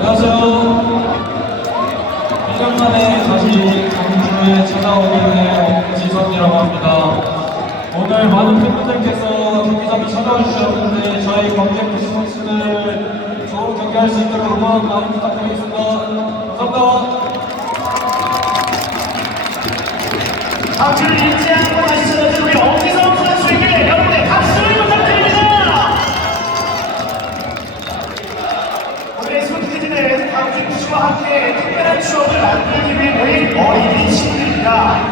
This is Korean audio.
안녕하세요. 1년 만에 다시 광주에 찾아오게 된 지선이라고 합니다. 오늘 많은 팬분들께서 경기장에 찾아와 주셨는데 저희 광주 FC 선수들 좋은 경기할 수 있도록 응원 많이 부탁드리겠습니다. 감사합니다. 광주를 잊지 않고 다시 찾아준 우리 엄지성 선수에게 여러분의 박수를 부탁드립니다. 오늘의 스포츠퀴즈는 광주 FC와 함께 특별한 추억을 만들기 위해 모인 어린이 친구들입니다.